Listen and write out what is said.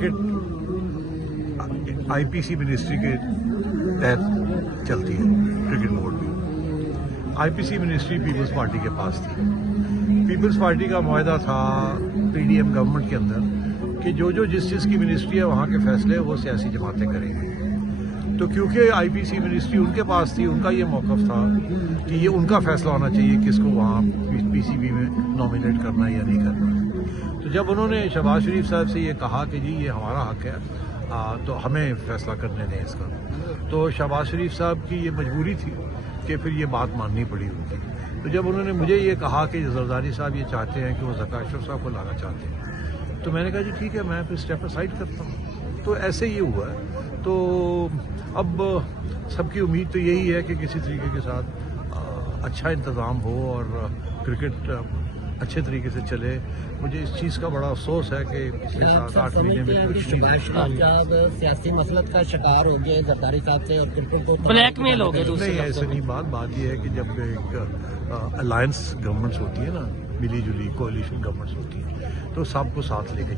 Cricket آئی پی سی ministry کے تحت چلتی ہے کرکٹ بورڈ بھی. آئی پی سی منسٹری پیپلز پارٹی کے پاس تھی. پیپلز پارٹی کا معاہدہ تھا پی ڈی ایم گورنمنٹ کے اندر کہ جو جس چیز کی منسٹری ہے وہاں کے فیصلے وہ سیاسی جماعتیں کریں گے. تو کیونکہ آئی پی سی منسٹری ان کے پاس تھی، ان کا یہ موقف تھا کہ یہ ان کا فیصلہ ہونا چاہیے کس کو وہاں پی سی بی میں نامینیٹ کرنا ہے یا نہیں کرنا. تو جب انہوں نے شہباز شریف صاحب سے یہ کہا کہ جی یہ ہمارا حق ہے تو ہمیں فیصلہ کرنے دیں اس کا، تو شہباز شریف صاحب کی یہ مجبوری تھی کہ پھر یہ بات ماننی پڑی ان کی. تو جب انہوں نے مجھے یہ کہا کہ زرداری صاحب یہ چاہتے ہیں کہ وہ ذکا اشرف صاحب کو لانا چاہتے ہیں، تو میں نے کہا جی ٹھیک ہے میں پھر اسٹیپ اسائڈ کرتا ہوں. تو ایسے یہ ہوا ہے. تو اب سب کی امید تو یہی ہے کہ کسی طریقے کے ساتھ اچھا انتظام ہو اور کرکٹ اچھے طریقے سے چلے. مجھے اس چیز کا بڑا افسوس ہے کہ پچھلے 7-8 مہینے میں کچھ سیاسی مسلط کا شکار ہو گئے زرداری صاحب سے اور کرکٹ کو بلیک میل ہو گئے. نہیں ایسے نہیں. بات یہ ہے کہ جب ایک الائنس گورنمنٹس ہوتی ہے نا، ملی جلی کولیشن گورنمنٹس ہوتی ہے، تو سب کو ساتھ لے کے